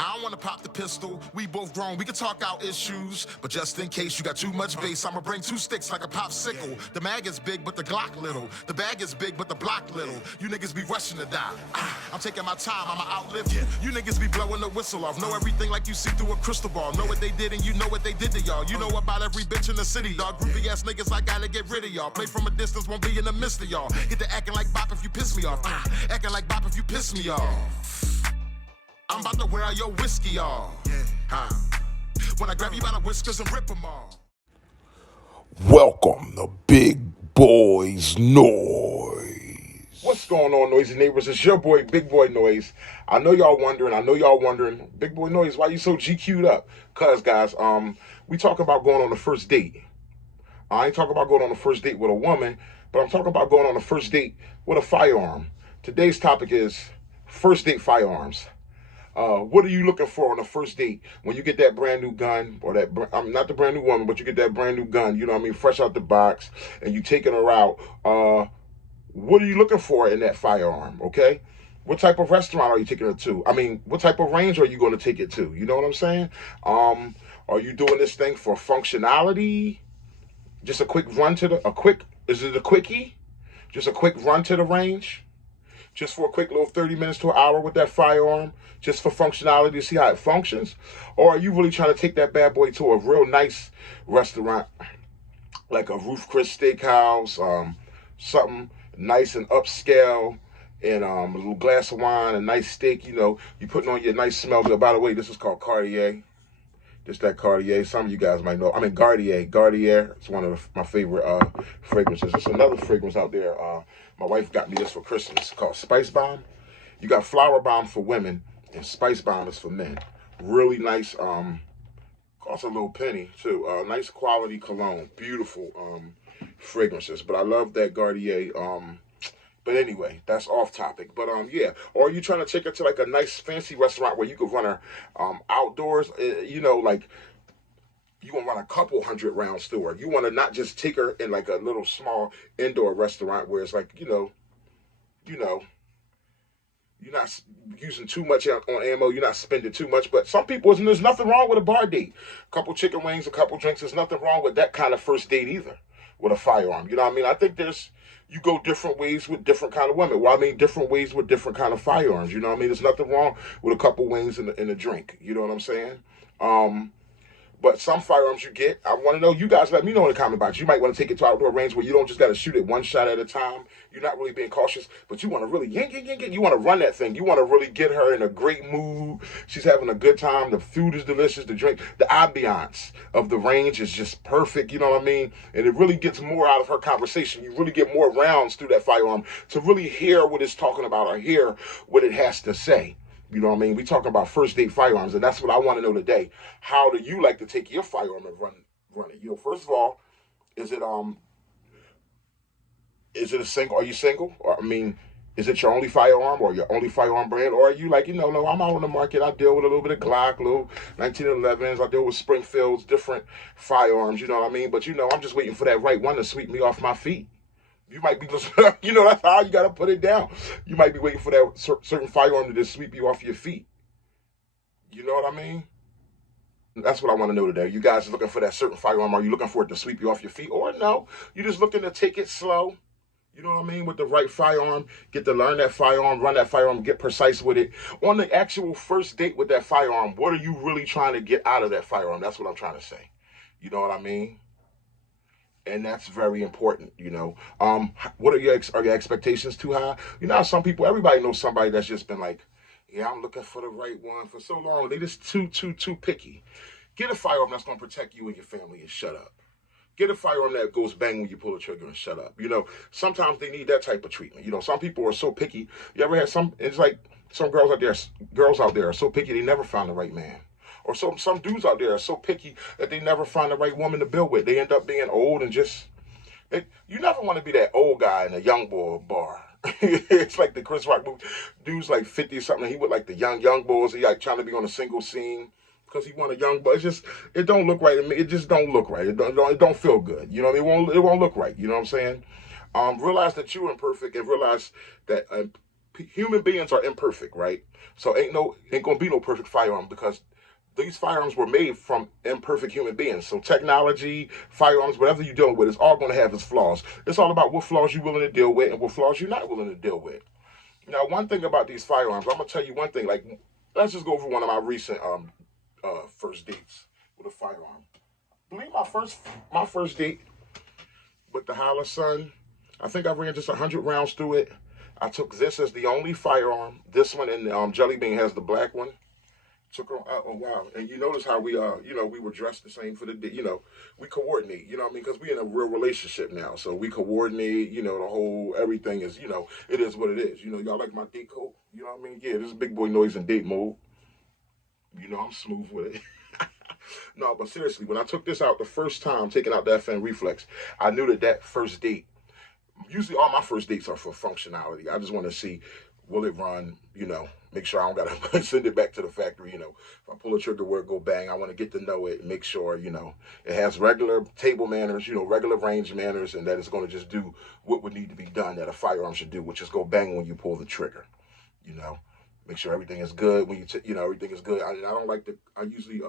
I don't wanna pop the pistol, we both grown, we can talk out issues. But just in case you got too much bass, I'ma bring two sticks like a popsicle. The mag is big, but the Glock little. The bag is big, but the block little. You niggas be rushing to die. I'm taking my time, I'ma outlive you. You niggas be blowing the whistle off. Know everything like you see through a crystal ball. Know what they did and you know what they did to y'all. You know about every bitch in the city, dog. Groupie ass niggas, I gotta get rid of y'all. Play from a distance, won't be in the midst of y'all. Get to acting like bop if you piss me off. Acting like bop if you piss me off. I'm about to wear out your whiskey off. When I grab you by the whiskers and rip them off. Welcome to Big Boy's Noise. What's going on, noisy neighbors? It's your boy, Big Boy Noise. I know y'all wondering, Big Boy Noise, why you so GQ'd up? Cause guys, we talk about going on the first date. I ain't talking about going on the first date with a woman, but I'm talking about going on the first date with a firearm. Today's topic is first date firearms. What are you looking for on the first date when you get that brand new gun, or that not the brand new woman, but you get that brand new gun, you know what I mean, fresh out the box, and you taking her out? What are you looking for in that firearm? Okay, what type of restaurant are you taking her to? I mean, what type of range are you going to take it to? You know what I'm saying? Are you doing this thing for functionality? Just a quick run to is it a quickie? Just a quick run to the range? Just for a quick little 30 minutes to an hour with that firearm, just for functionality to see how it functions? Or are you really trying to take that bad boy to a real nice restaurant, like a Ruth Chris Steakhouse, something nice and upscale, and a little glass of wine, a nice steak, you know, you putting on your nice smell. By the way, this is called Cartier. This that Cartier. Some of you guys might know. I mean, Garnier. It's one of my favorite fragrances. There's another fragrance out there. My wife got me this for Christmas. It's called Spice Bomb. You got Flower Bomb for women, and Spice Bomb is for men. Really nice. Costs a little penny too. Nice quality cologne. Beautiful fragrances. But I love that Garnier. But anyway, that's off topic. But yeah. Or are you trying to take her to like a nice fancy restaurant where you could run her outdoors? You know, like you want to run a couple 100 rounds through her. You want to not just take her in like a little small indoor restaurant where it's like, you know, you're not using too much on ammo. You're not spending too much. But some people, there's nothing wrong with a bar date. A couple chicken wings, a couple drinks. There's nothing wrong with that kind of first date either with a firearm. You know what I mean? I think you go different ways with different kind of women. Well, I mean, different ways with different kind of firearms. You know what I mean? There's nothing wrong with a couple wings and a drink. You know what I'm saying? But some firearms you get, I want to know, you guys let me know in the comment box. You might want to take it to outdoor range where you don't just got to shoot it one shot at a time. You're not really being cautious, but you want to really yank. You want to run that thing. You want to really get her in a great mood. She's having a good time. The food is delicious. The drink, the ambiance of the range is just perfect. You know what I mean? And it really gets more out of her conversation. You really get more rounds through that firearm to really hear what it's talking about or hear what it has to say. You know what I mean? We talking about first date firearms, and that's what I want to know today. How do you like to take your firearm and run it? You know, first of all, is it a single? Are you single? Or I mean, is it your only firearm or your only firearm brand? Or are you like, no, I'm out on the market. I deal with a little bit of Glock, little 1911s. I deal with Springfields, different firearms. You know what I mean? But I'm just waiting for that right one to sweep me off my feet. You might be, that's how you got to put it down. You might be waiting for that certain firearm to just sweep you off your feet. You know what I mean? That's what I want to know today. You guys are looking for that certain firearm. Are you looking for it to sweep you off your feet? Or no, you're just looking to take it slow. You know what I mean? With the right firearm, get to learn that firearm, run that firearm, get precise with it. On the actual first date with that firearm, what are you really trying to get out of that firearm? That's what I'm trying to say. You know what I mean? And that's very important, What are your expectations too high? You know, some people, everybody knows somebody that's just been like, yeah, I'm looking for the right one for so long. They just too picky. Get a firearm that's going to protect you and your family and shut up. Get a firearm that goes bang when you pull the trigger and shut up. Sometimes they need that type of treatment. Some people are so picky. You ever had it's like some girls out there are so picky they never found the right man. Or some dudes out there are so picky that they never find the right woman to build with. They end up being old and you never want to be that old guy in a young boy bar. It's like the Chris Rock movie. Dude's like 50 something. He with like the young boys. He like trying to be on a single scene because he want a young boy. It don't look right. It just don't look right. It don't feel good. It won't look right. You know what I'm saying? Realize that you're imperfect and realize that human beings are imperfect, right? So ain't gonna be no perfect firearm because these firearms were made from imperfect human beings. So technology, firearms, whatever you're dealing with, it's all going to have its flaws. It's all about what flaws you're willing to deal with and what flaws you're not willing to deal with. Now, one thing about these firearms, I'm gonna tell you one thing. Like, let's just go over one of my recent first dates with a firearm. I believe my first date with the Holler Sun, I think I ran just 100 rounds through it. I took this as the only firearm. This one and Jelly Bean has the black one. Took her out. Oh wow! And you notice how we we were dressed the same for the day. We coordinate. You know what I mean? Because we in a real relationship now, so we coordinate. The whole everything is it is what it is. Y'all like my date coat? You know what I mean? Yeah, this is big boy noise in date mode. I'm smooth with it. No, but seriously, when I took this out the first time, taking out the FN Reflex, I knew that first date. Usually, all my first dates are for functionality. I just want to see, will it run? Make sure I don't gotta send it back to the factory. If I pull a trigger where it go bang, I want to get to know it and make sure it has regular table manners, regular range manners, and that it's going to just do what would need to be done that a firearm should do, which is go bang when you pull the trigger. Make sure everything is good when everything is good. I don't like to. I usually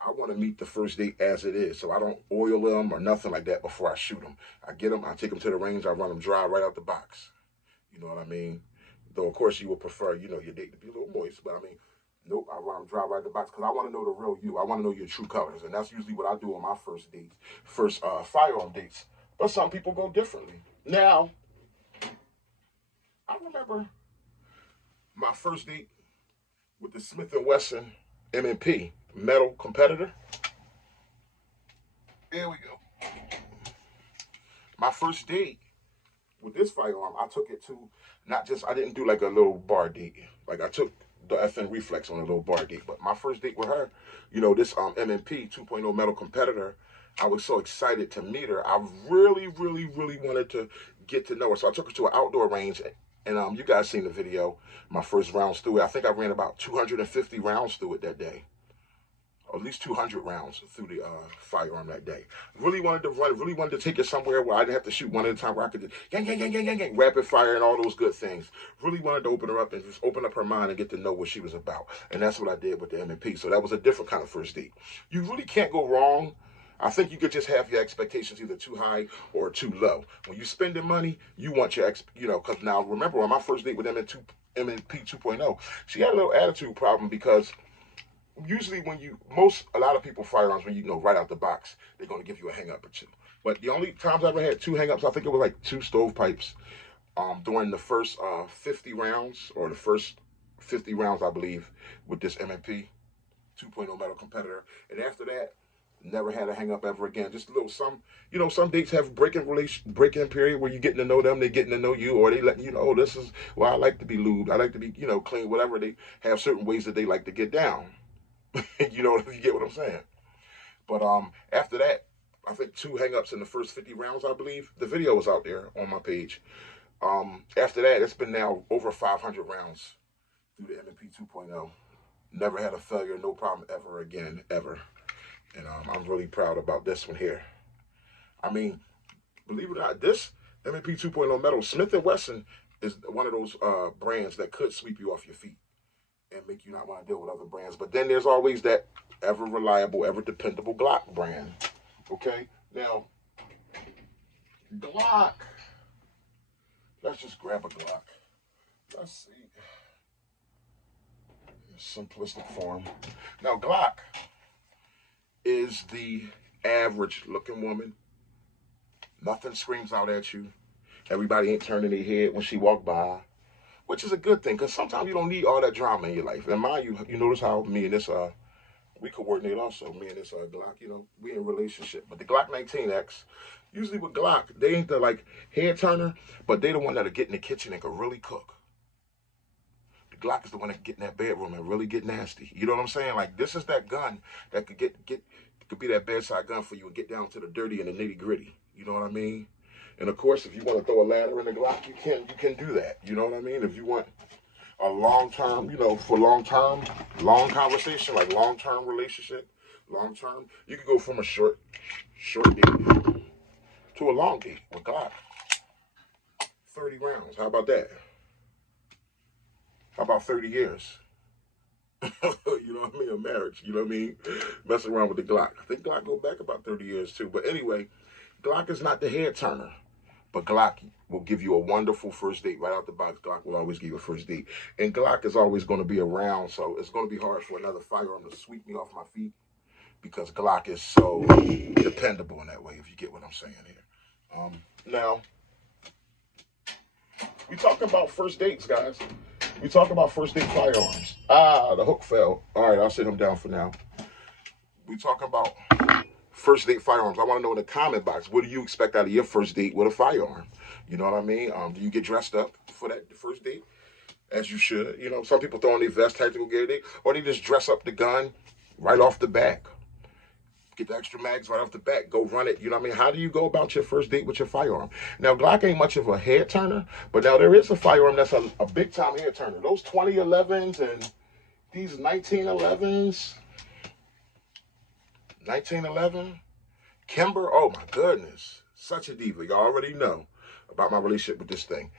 I want to meet the first date as it is, so I don't oil them or nothing like that before I shoot them. I get them, I take them to the range, I run them dry right out the box. You know what I mean? Though of course you would prefer, your date to be a little moist, but I mean, nope, I run them dry right out the box because I want to know the real you. I want to know your true colors, and that's usually what I do on my first dates, first firearm dates. But some people go differently. Now, I remember my first date with the Smith & Wesson M&P metal competitor. There we go. My first date with this firearm, I took it to I didn't do like a little bar date. Like I took the FN Reflex on a little bar date. But my first date with her, this M&P 2.0 metal competitor, I was so excited to meet her. I really, really, really wanted to get to know her. So I took her to an outdoor range. And you guys seen the video, my first rounds through it. I think I ran about 250 rounds through it that day. Or at least 200 rounds through the firearm that day. Really wanted to run, really wanted to take it somewhere where I didn't have to shoot one at a time, where I could just gang, gang, gang, gang, gang, gang, rapid fire and all those good things. Really wanted to open her up and just open up her mind and get to know what she was about. And that's what I did with the M&P. So that was a different kind of first date. You really can't go wrong. I think you could just have your expectations either too high or too low. When you're spending money, you want your, because now remember on my first date with M&P 2.0, she had a little attitude problem because usually a lot of people firearms, when right out the box, they're going to give you a hang up or two. But the only times I ever had two hang ups, I think it was like two stovepipes during the first 50 rounds, or the first 50 rounds, I believe, with this M&P 2.0 metal competitor. And after that, never had a hang up ever again. Just a little some dates have break-in period where you're getting to know them, they're getting to know you, or they letting you know, this is, well, I like to be lubed, I like to be, clean, whatever. They have certain ways that they like to get down. You get what I'm saying. But after that, I think two hang-ups in the first 50 rounds, I believe. The video was out there on my page. After that, it's been now over 500 rounds through the M&P 2.0. Never had a failure, no problem ever again, ever. And I'm really proud about this one here. I mean, believe it or not, this M&P 2.0 metal, Smith & Wesson is one of those brands that could sweep you off your feet and make you not want to deal with other brands. But then there's always that ever reliable, ever dependable Glock brand. Okay? Now, Glock. Let's just grab a Glock. Let's see. Simplistic form. Now, Glock is the average looking woman. Nothing screams out at you. Everybody ain't turning their head when she walk by, which is a good thing, because sometimes you don't need all that drama in your life. And mind you, you notice how me and this, we coordinate also. Me and this Glock, we in a relationship. But the Glock 19X, usually with Glock, they ain't the head turner, but they the one that'll get in the kitchen and can really cook. The Glock is the one that can get in that bedroom and really get nasty. You know what I'm saying? This is that gun that could could be that bedside gun for you and get down to the dirty and the nitty gritty. You know what I mean? And of course, if you want to throw a ladder in the Glock, you can do that. You know what I mean? If you want a long-term, for long-term, long conversation, like long-term relationship, long-term, you could go from a short date to a long date with Glock. 30 rounds. How about that? about 30 years. You know what I mean? A marriage, you know what I mean? Messing around with the Glock. I think Glock go back about 30 years too. But anyway, Glock is not the head turner. But Glock will give you a wonderful first date right out the box. Glock will always give you a first date. And Glock is always going to be around, so it's going to be hard for another firearm to sweep me off my feet because Glock is so dependable in that way, if you get what I'm saying here. Now, we talking about first dates, guys. We talking about first date firearms. Ah, the hook fell. All right, I'll sit him down for now. We talking about first date firearms. I want to know in the comment box, what do you expect out of your first date with a firearm? You know what I mean? Do you get dressed up for that first date? As you should. You know, some people throw on their vest, tactical gear, or they just dress up the gun right off the back. Get the extra mags right off the bat, go run it. You know what I mean? How do you go about your first date with your firearm? Now, Glock ain't much of a head turner, but now there is a firearm that's a big time head turner. Those 2011s and these 1911s, 1911, Kimber, oh my goodness, such a diva. Y'all already know about my relationship with this thing.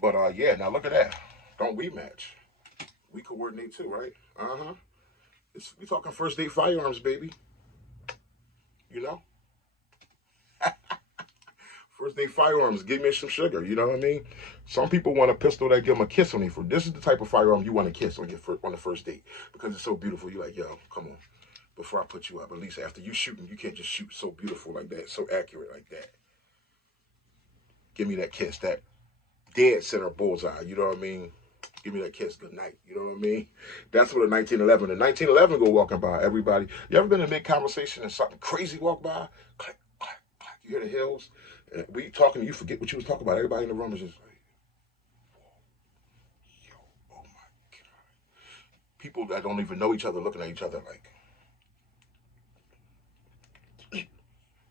But yeah, now look at that. Don't we match? We coordinate too, right? We talking first date firearms, baby. You know? First date firearms, give me some sugar, you know what I mean? Some people want a pistol that give them a kiss on their first. This is the type of firearm you want to kiss on on the first date because it's so beautiful. You're like, yo, come on. Before I put you up, at least after you shooting, you can't just shoot so beautiful like that, so accurate like that. Give me that kiss, that dead center bullseye, you know what I mean? Give me that kiss, good night, you know what I mean? That's what a 1911. The 1911 go walking by, everybody. You ever been in mid-conversation and something crazy walk by? Click, click, click. You hear the hills? And we talking, you forget what you was talking about. Everybody in the room is just like, whoa, yo, oh my God. People that don't even know each other looking at each other like,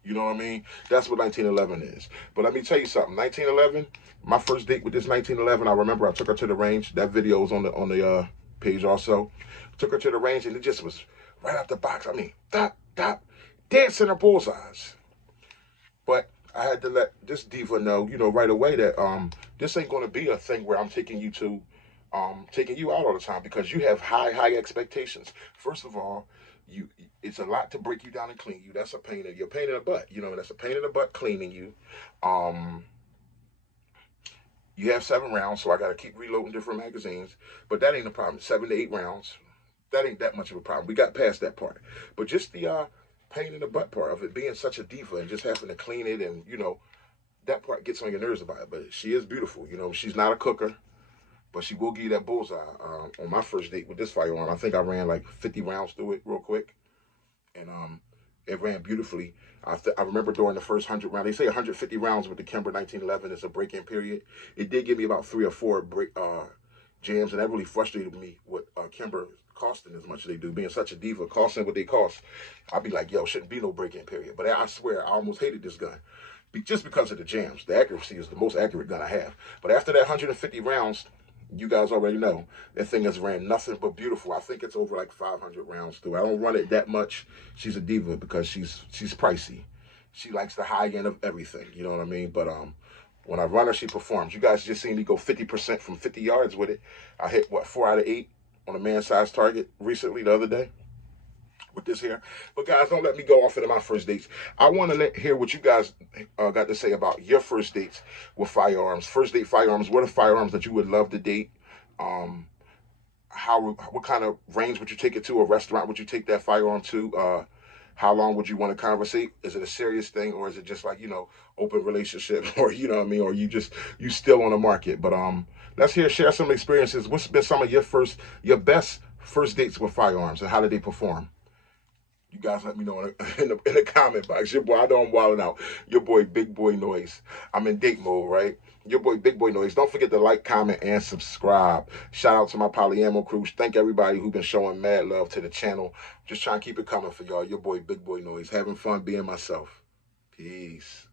you know what I mean? That's what 1911 is. But let me tell you something. 1911, my first date with this 1911, I remember I took her to the range. That video is on the page also. Took her to the range and it just was right out the box. I mean, dead center bullseyes. But I had to let this diva know, you know, right away that this ain't going to be a thing where I'm taking you out all the time because you have high expectations. First of all, it's a lot to break you down and clean you. That's a pain in the butt. You know, that's a pain in the butt cleaning you. You have 7 rounds, so I got to keep reloading different magazines. But that ain't a problem. 7 to 8 rounds. That ain't that much of a problem. We got past that part. But just the pain in the butt part of it being such a diva and just having to clean it and, you know, that part gets on your nerves about it. But she is beautiful. You know, she's not a cooker. But she will give you that bullseye. On my first date with this firearm, I think I ran like 50 rounds through it real quick. And it ran beautifully. I remember during the first 100 rounds, they say 150 rounds with the Kimber 1911 is a break-in period. It did give me about 3 or 4 jams, and that really frustrated me with Kimber costing as much as they do, being such a diva, costing what they cost. I'd be like, yo, shouldn't be no break-in period. But I swear, I almost hated this gun. Just because of the jams. The accuracy is the most accurate gun I have. But after that 150 rounds, you guys already know, that thing has ran nothing but beautiful. I think it's over like 500 rounds through. I don't run it that much. She's a diva because she's pricey. She likes the high end of everything, you know what I mean? But when I run her, she performs. You guys just seen me go 50% from 50 yards with it. I hit, what, 4 out of 8 on a man-sized target recently the other day with this here. But guys, don't let me go off into my first dates. I want to hear what you guys got to say about your first dates with firearms. First date firearms. What are firearms that you would love to date? What kind of range would you take it to? A restaurant would you take that firearm to? How long would you want to conversate? Is it a serious thing, or is it just like, you know, open relationship, or you know what I mean, or you still on the market? But let's share some experiences. What's been some of your best first dates with firearms, and how did they perform? You guys let me know in the comment box. Your boy, I know I'm wilding out. Your boy, Big Boy Noise. I'm in date mode, right? Your boy, Big Boy Noise. Don't forget to like, comment, and subscribe. Shout out to my polyammo crew. Thank everybody who's been showing mad love to the channel. Just trying to keep it coming for y'all. Your boy, Big Boy Noise. Having fun being myself. Peace.